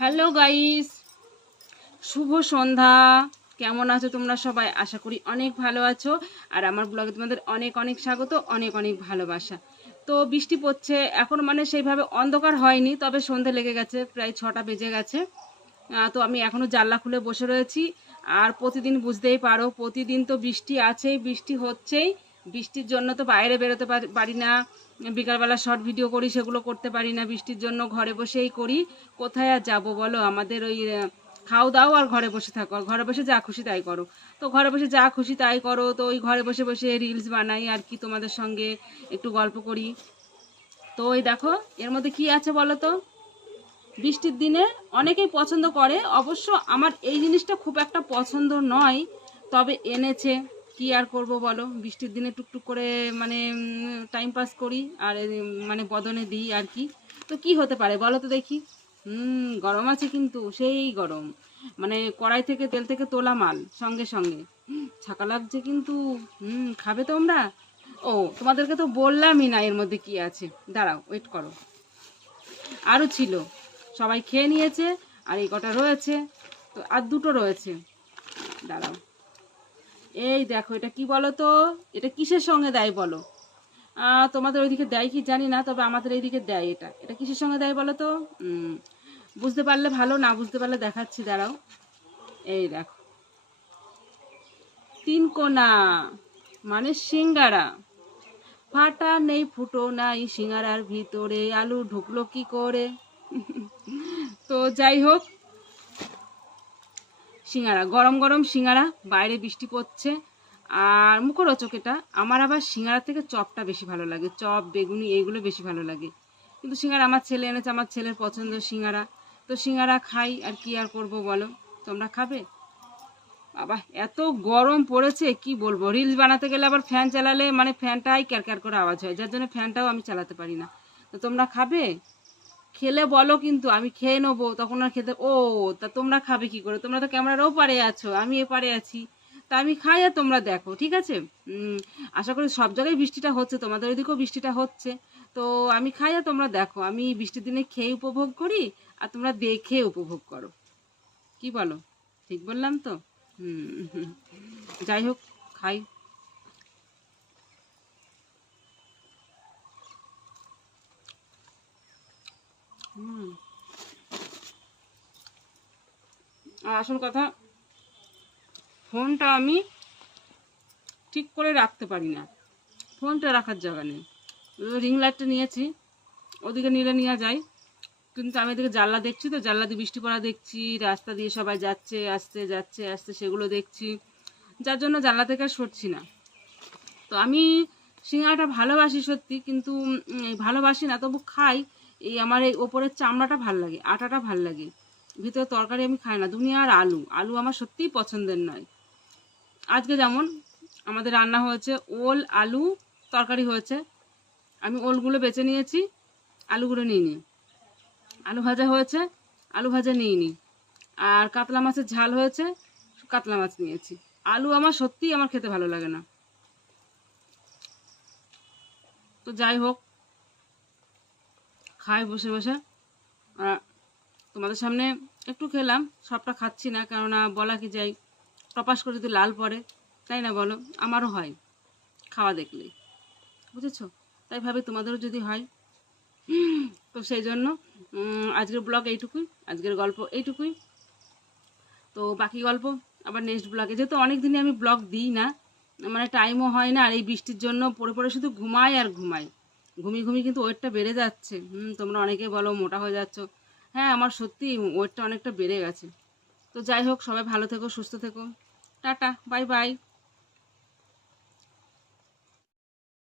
Hello guys, শুভ সন্ধ্যা। কেমন আছো তোমরা সবাই? আশা করি অনেক ভালো আছো। আর আমার ব্লগে তোমাদের অনেক অনেক স্বাগত, অনেক অনেক ভালোবাসা। তো বৃষ্টি পড়ছে এখন, মানে সেইভাবে অন্ধকার হয়নি, তবে সন্ধে লেগে গেছে, প্রায় 6টা বেজে গেছে। তো আমি এখনও জানলা খুলে বসে রয়েছি। আর প্রতিদিন বুঝতেই পারো, প্রতিদিন তো বৃষ্টি আছেই, বৃষ্টি হচ্ছেই। বৃষ্টির জন্য তো বাইরে বেরোতে পারি না। বিকালবেলা শর্ট ভিডিও করি, সেগুলো করতে পারি না বৃষ্টির জন্য, ঘরে বসেই করি। কোথায় আর যাবো বলো? আমাদের ওই খাও দাও আর ঘরে বসে থাকো, আর ঘরে বসে যা খুশি তাই করো। তো ঘরে বসে যা খুশি তাই করো, তো ওই ঘরে বসে বসে রিলস বানাই আর কি, তোমাদের সঙ্গে একটু গল্প করি। তো ওই দেখো, এর মধ্যে কি আছে বলো তো? বৃষ্টির দিনে অনেকেই পছন্দ করে, অবশ্য আমার এই জিনিসটা খুব একটা পছন্দ নয়, তবে এনেছে। কি আর করব বলো, বৃষ্টির দিনে টুকটুক করে মানে টাইম পাস করি আর মানে বদনে দিই আর কি। তো কি হতে পারে বলো তো দেখি? গরম আছে কিন্তু, সেই গরম, মানে কড়াই থেকে তেল থেকে তোলা মাল সঙ্গে সঙ্গে। ছাকা লাগছে কিন্তু। খাবে তোমরা? ও, তোমাদেরকে তো বললামই না এর মধ্যে কি আছে। দাঁড়াও, ওয়েট করো। আরও ছিল, সবাই খেয়ে নিয়েছে, আর এই কটা রয়েছে। তো আর দুটো রয়েছে, দাঁড়াও। এই দেখো, এটা কি বলো তো? এটা কিসের সঙ্গে দেয় বলো? তোমাদের ওইদিকে দেয় কি জানি না, তবে আমাদের এইদিকে দেয়। এটা এটা কিসের সঙ্গে দেয় বলো তো? বুঝতে পারলে ভালো, না বুঝতে পারলে দেখাচ্ছি, দাঁড়াও। এই দেখো, 3 কোনা, মানে সিঙ্গারা। ফাটা নেই, ফুটো নাই, সিঙ্গারার ভিতরে আলু ঢুকলো কি করে? তো যাই হোক, সিঙ্গারা, গরম গরম সিঙ্গারা, বাইরে বৃষ্টি পড়ছে আর মুখরোচক এটা। আমার আবার সিঙ্গারা থেকে চপটা বেশি ভালো লাগে, চপ বেগুনি এইগুলো বেশি ভালো লাগে। কিন্তু সিঙ্গারা আমার ছেলে এনেছে, আমার ছেলের পছন্দ সিঙ্গারা। তো সিঙ্গারা খাই, আর কি আর করব বলো? তোমরা খাবে? বাবা, এত গরম পড়েছে কি বলবো। রিলস বানাতে গেলে আবার ফ্যান চালালে মানে ফ্যানটাই ক্যারক্যার করে আওয়াজ হয়, যার জন্য ফ্যানটাও আমি চালাতে পারি না। তো তোমরা খাবে? খেলে বলো কিন্তু, আমি খেয়ে নেবো, তখন আর খেতে। ও, তা তোমরা খাবে কি করে? তোমরা তো ক্যামেরার ওপারে আছো, আমি এপারে আছি। তা আমি খাই আর তোমরা দেখো, ঠিক আছে? আশা করি সব জায়গায় বৃষ্টিটা হচ্ছে, তোমাদের ওইদিকেও বৃষ্টিটা হচ্ছে। তো আমি খাই আর তোমরা দেখো। আমি বৃষ্টির দিনে খেয়ে উপভোগ করি, আর তোমরা দেখে উপভোগ করো। কি বলো? ঠিক বললাম তো? হুম। যাই হোক, খাই। হুম। আর আসল কথা, ফোনটা আমি ঠিক করে রাখতে পারি না, ফোনটা রাখার জায়গা নেই। রিং লাইটটা নিয়েছি, ওদিকে নিলে নিয়ে যায়, কিন্তু আমি এদিকে জানলা দেখছি, তো জানলা দিয়ে বৃষ্টি পড়া দেখছি, রাস্তা দিয়ে সবাই যাচ্ছে আসছে যাচ্ছে আসছে, সেগুলো দেখছি, যার জন্য জানলা থেকে আর সরছি না। তো আমি সিঙ্গাড়াটা ভালোবাসি সত্যি, কিন্তু ভালোবাসি না, তবু খাই। এই আমার এই ওপরের চামড়াটা ভাল লাগে, আটাটা ভাল লাগে, ভিতরে তরকারি আমি খাই না। দুনিয়ার আলু, আলু আমার সত্যিই পছন্দের নয়। আজকে যেমন আমাদের রান্না হয়েছে ওল আলু তরকারি হয়েছে, আমি ওলগুলো বেছে নিয়েছি, আলুগুলো নিইনি। আলু ভাজা হয়েছে, আলু ভাজা নিইনি। আর কাতলা মাছের ঝাল হয়েছে, কাতলা মাছ নিয়েছি। আলু আমার সত্যিই আমার খেতে ভালো লাগে না। তো যাই হোক, খাই বসে বসে। আর তোমাদের সামনে একটু খেলাম, সবটা খাচ্ছি না, কেননা বলা কি যাই, টপাস করে যদি লাল পড়ে, তাই না বলো? আমারও হয় খাওয়া দেখলেই, বুঝেছো? তাই ভাবি তোমাদেরও যদি হয়। তো সেই জন্য আজকের ব্লগ এইটুকুই, আজকের গল্প এইটুকুই। তো বাকি গল্প আবার নেক্সট ব্লগে, যেহেতু অনেক দিনই আমি ব্লগ দিই না, মানে টাইমও হয় না, আর এই বৃষ্টির জন্য পড়ে পড়ে শুধু ঘুমাই আর ঘুমাই। ঘুমিয়ে ঘুমিয়ে কিন্তু ওয়েটটা বেড়ে যাচ্ছে। তোমরা অনেকে বলো মোটা হয়ে যাচ্ছ। হ্যাঁ, আমার সত্যি ওয়েটটা অনেকটা বেড়ে গেছে। তো যাই হোক, সবাই ভালো থেকো, সুস্থ থেকো। Tata, bye bye.